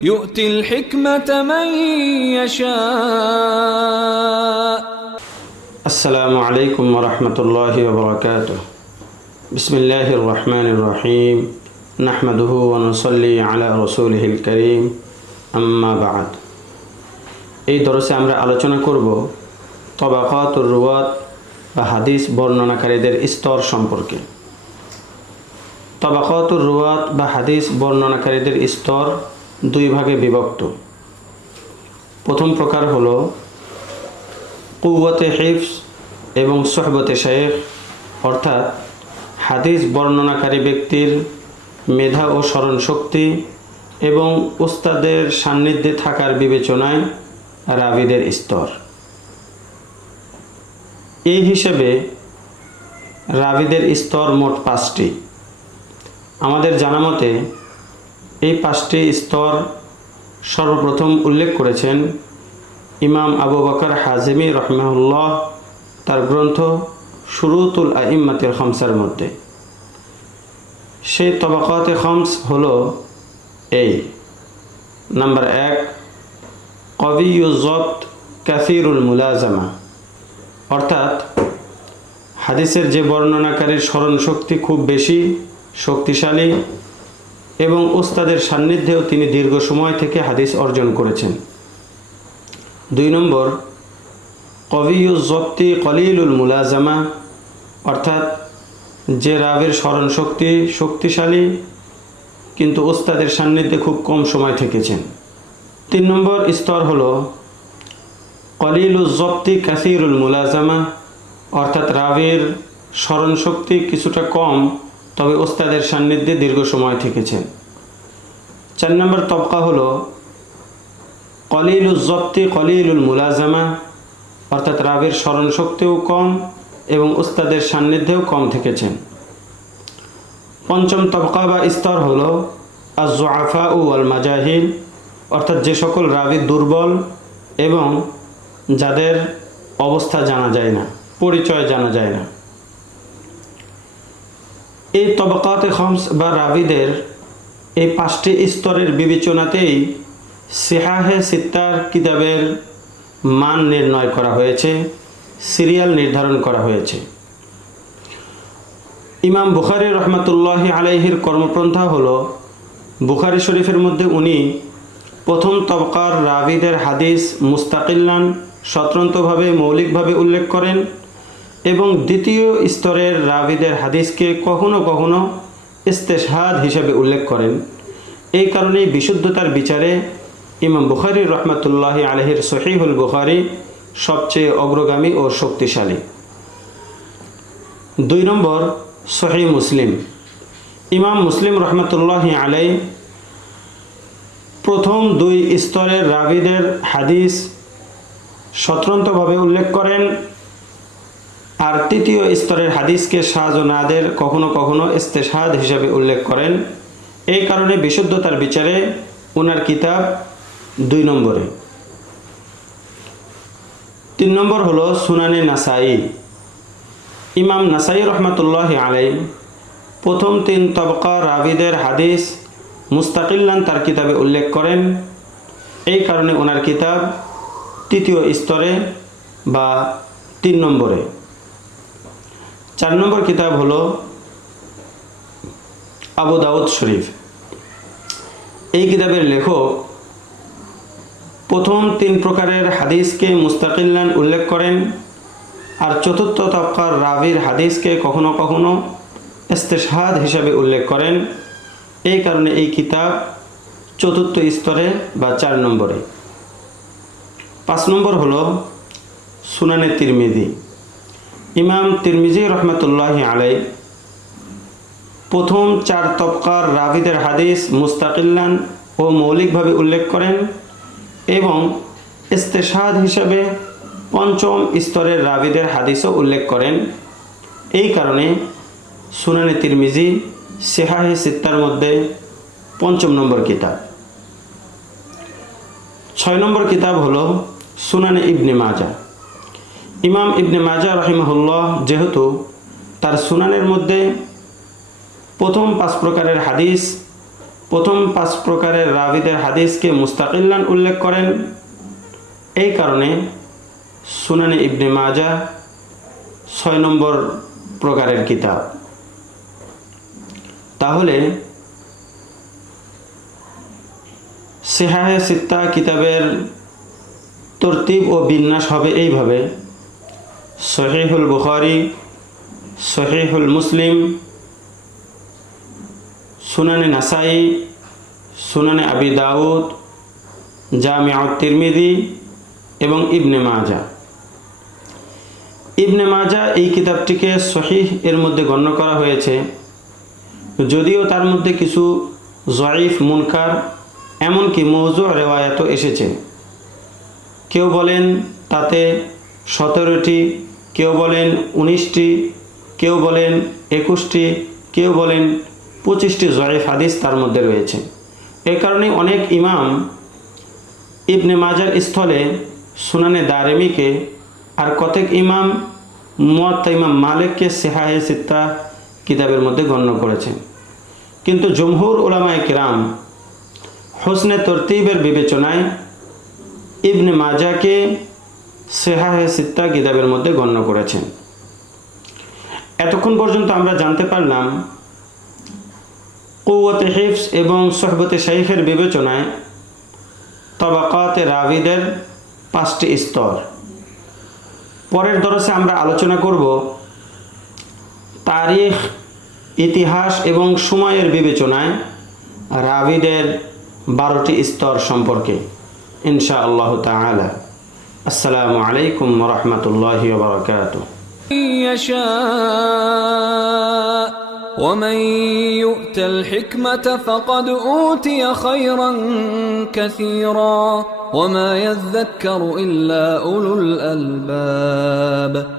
يؤتي الحكمة من يشاء. السلام عليكم ورحمة الله وبركاته. بسم الله الرحمن الرحيم. نحمده ونصلي على رسوله الكريم. أما بعد. এই দরসে আমরা আলোচনা করব তবাকাতুর রুওয়াত বা হাদিস বর্ণনাকারীদের স্তর সম্পর্কে। তবাকাতুর রুওয়াত বা হাদিস বর্ণনাকারীদের স্তর দুই ভাগে বিভক্ত। প্রথম প্রকার হলো কুওয়াতে হিফজ এবং সুহবতে শাইখ, অর্থাৎ হাদিস বর্ণনাকারী ব্যক্তির মেধা ও স্মরণ শক্তি এবং উস্তাদের সান্নিধ্যে থাকার বিবেচনায় রাবিদের স্তর। এই হিসেবে রাবিদের স্তর মোট 5টি। আমাদের জানা মতে এই 5টি স্তর সর্বপ্রথম উল্লেখ করেছেন ইমাম আবু বকর হাজিমি রহমাহুল্লাহ তার গ্রন্থ শুরুতুল আইম্মাতিল খামসার মধ্যে। সেই তবাকাতে খামস হলো এই: নাম্বার 1, কবিয়ুজ জবত কাসিরুল মুলাজামা, অর্থাৎ হাদিসের যে বর্ণনাকারীর স্মরণ শক্তি খুব বেশি শক্তিশালী এবং উস্তাদের সান্নিধ্যেও তিনি দীর্ঘ সময় থেকে হাদিস অর্জন করেছেন। 2 নম্বর, কবিয়ুজ জবতি কলিলুল মুলাজামা, অর্থাৎ যে রাবির স্মরণ শক্তি শক্তিশালী কিন্তু উস্তাদের সান্নিধ্যে খুব কম সময় থেকেছেন। 3 নম্বর স্তর হলো কলিলুজ জবতি কাসিরুল মুলাজামা, অর্থাৎ রাবির স্মরণ শক্তি কিছুটা কম তবে ওস্তাদের সান্নিধ্যে দীর্ঘ সময় থেকেছেন। 4 নম্বর তবকা হলো কলিলুজ জবতি কলিলুল মুলাজামা, অর্থাৎ রাবির স্মরণ শক্তিও কম এবং ওস্তাদের সান্নিধ্যেও কম থেকেছেন। 5ম তবকা বা স্তর হলো আজ-যুআফা ওয়াল মাজাহিল, অর্থাৎ যে সকল রাবি দুর্বল এবং যাদের অবস্থা জানা যায় না, পরিচয় জানা যায় না। এই তবাকাতে খামস বা রাবিদের এই 5টি স্তরের বিবেচনাতেই সিহাহে সিত্তার কিতাবের মান নির্ণয় করা হয়েছে, সিরিয়াল নির্ধারণ করা হয়েছে। ইমাম বুখারী রহমাতুল্লাহি আলাইহির কর্মপন্থা হলো বুখারী শরীফের মধ্যে উনি প্রথম তবকার রাবিদের হাদিস মুস্তাকিল্লান স্বতন্ত্রভাবে মৌলিকভাবে উল্লেখ করেন এবং দ্বিতীয় স্তরের রাবিদের হাদিসকে কখনো কখনো ইস্তেশহাদ হিসেবে উল্লেখ করেন। এই কারণেই বিশুদ্ধতার বিচারে ইমাম বুখারী রহমাতুল্লাহি আলাইহির সহিহুল বুখারী সবচেয়ে অগ্রগামী ও শক্তিশালী। 2 নম্বর, সহিহ মুসলিম। ইমাম মুসলিম রহমাতুল্লাহি আলাইহি প্রথম 2 স্তরের রাবিদের হাদিস স্বতন্ত্রভাবে উল্লেখ করেন আর তৃতীয় স্তরের হাদিসকে শায ও নাদের কখনো কখনো ইস্তেশহাদ হিসেবে উল্লেখ করেন। এই কারণে বিশুদ্ধতার বিচারে ওনার কিতাব 2 নম্বরে। 3 নম্বর হলো সুনানে নাসাই। ইমাম নাসাই রহমাতুল্লাহি আলাইহি প্রথম 3 তবকা রাবিদের হাদিস মুস্তাকিল্লান তার কিতাবে উল্লেখ করেন। এই কারণে ওনার কিতাব 3য় স্তরে বা 3 নম্বরে। 4 নম্বর কিতাব হলো আবু দাউদ শরীফ। এই কিতাবের লেখক প্রথম 3 প্রকারের হাদিসকে মুস্তাকিল্লান উল্লেখ করেন আর চতুর্থ তবকার রাবির হাদিসকে কখনো কখনো ইস্তেশহাদ হিসাবে উল্লেখ করেন। এই কারণে এই কিতাব 4র্থ স্তরে বা 4 নম্বরে। 5 নম্বর হলো সুনানে তিরমিজি। ইমাম তিরমিজি রহমাতুল্লাহি আলাইহি প্রথম 4 তবকার রাবিদের হাদিস মুস্তাকিল্লান ও মৌলিকভাবে উল্লেখ করেন এবং ইস্তেশহাদ হিসাবে 5ম স্তরের রাবিদের হাদিসও উল্লেখ করেন। এই কারণে সুনানে তিরমিজি সিহাহে সিত্তার মধ্যে 5ম নম্বর কিতাব। 6 নম্বর কিতাব হলো সুনানে ইবনে মাজা। ইমাম ইবনে মাজা রহিমাহুল্লাহ যেহেতু তার সুনানের মধ্যে প্রথম 5 প্রকারের হাদিস প্রথম 5 প্রকারের রাবিদের হাদিসকে মুস্তাকিল্লান উল্লেখ করেন। এই কারণে সুনানে ইবনে মাজাহ 6 নম্বর প্রকারের কিতাব। তাহলে সিহাহে সিত্তা কিতাবের তরতিব ও বিন্যাস হবে এইভাবে: সহিহুল বুখারী, সহিহুল মুসলিম, সুনানে নাসাই, সুনানে আবি দাউদ, জামিউত তিরমিজি এবং ইবনে মাজাহ। ইবনে মাজাহ এই কিতাবটিকে সহিহ এর মধ্যে গণ্য করা হয়েছে, যদিও তার মধ্যে কিছু জয়ীফ, মুনকার, এমনকি মওযু রেওয়ায়াতও এসেছে। কেউ বলেন তাতে 17টি, কেউ বলেন 19টি, কেউ বলেন 21টি, কেউ বলেন 25টি জয়ীফ হাদিস তার মধ্যে রয়েছে। এ কারণে অনেক ইমাম ইবনে মাজার স্থলে সুনানে দারিমিকে, আর কতক ইমাম মুয়াত্তা ইমাম মালিককে সিহাহে সিত্তা কিতাবের মধ্যে গণ্য করেছেন। কিন্তু জমহুর উলামায়ে কিরাম হুসনে তরতিবের বিবেচনায় ইবনে মাজাহকে সিহাহে সিত্তা কিতাবের মধ্যে গণ্য করেছেন। এতক্ষণ পর্যন্ত আমরা জানতে পারলাম কুওয়াতে হিফজ এবং সুহবতে শাইখের বিবেচনায় তাবাকাতে রাবিদের 5টি স্তর। পরের দরসে আমরা আলোচনা করব তারিখ, ইতিহাস এবং সময়ের বিবেচনায় রাবিদের 12টি স্তর সম্পর্কে ইনশাআল্লাহ তাআলা। আসসালামু আলাইকুম ওয়া রাহমাতুল্লাহি ওয়া বারাকাতুহু। ومن يؤت الحكمة فقد أوتي خيرا كثيرا وما يذكر إلا أولو الألباب